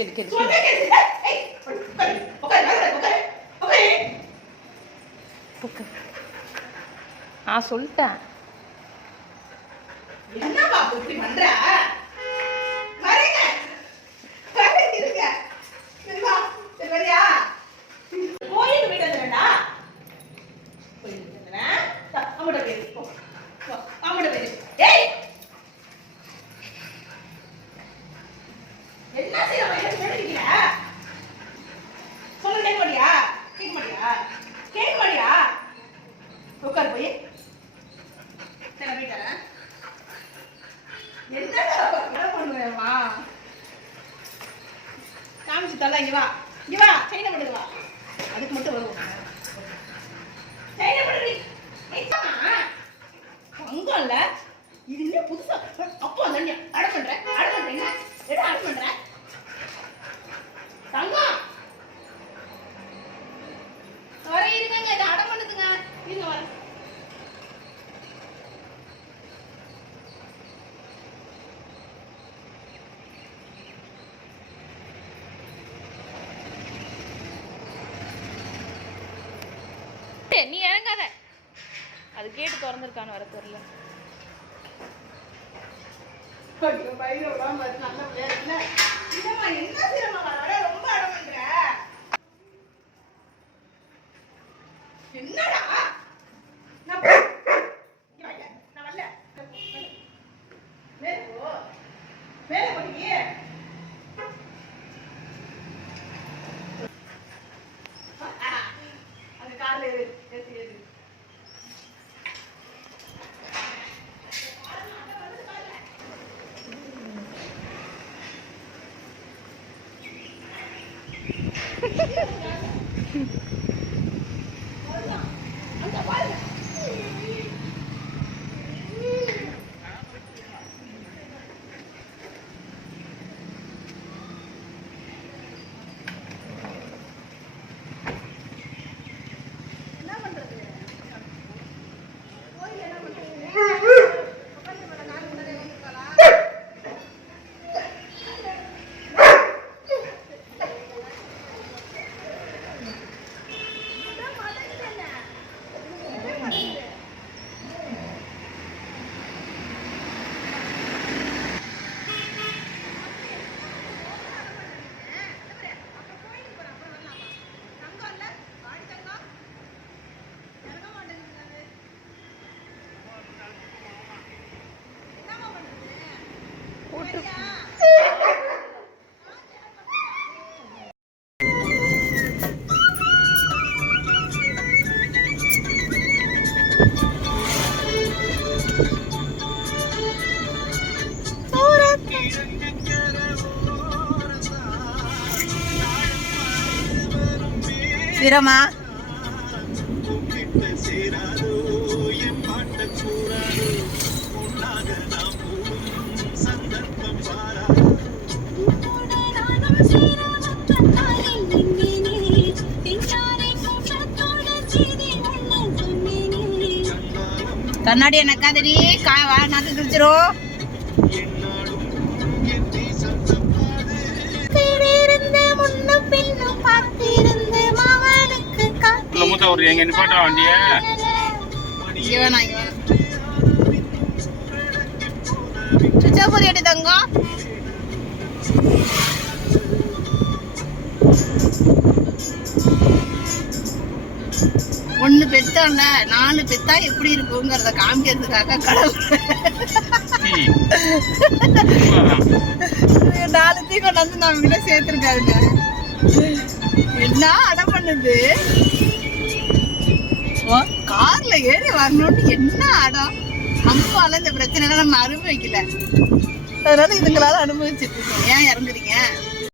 கேளு கேளு. நான் சொல்லிட்டேன். என்னப்பா இப்படி பண்ற? உட்கார் போய் என்ன பண்ணுவேம்மா? காமிச்சு தரலாம். இங்க வா இங்க வா, சைனை பண்ணுங்க வா. அதுக்கு மட்டும் வருவோம். சைனை பண்ணுங்க. தங்கம் இல்ல இது, இன்னும் புதுசா அப்போ தண்ணி அடை பண்றேன் என்ன எடா அடை பண்றேன் தங்கம் வர இருங்க, இதை அடை பண்ணுதுங்க. இருங்க வர. நீ இறங்காத. அது கேட்டு திறந்துருக்கான்னு வர தெரியல. என்னடா அது கார்ல ஏறு. வீரமா கண்ணாடி எனக்காதடி நாக்கு கிழிச்சிரும். தங்கம் ஒண்ணு பெத்தோம்ல, 4 பெத்தா எப்படி இருக்குங்கிறத காமிக்கிறதுக்காக கடவுள் 4 கொண்டாந்து நம்ம கிட்ட சேர்த்திருக்காருங்க. என்ன அடம் பண்ணுது? கார்ல ஏறி வரணும்னு என்ன அடம்! அம்மால இந்த பிரச்சனை நம்ம அனுபவிக்கல, அதனால இதுங்களால அனுபவிச்சுட்டு இருக்கோம். ஏன் இறங்குறீங்க?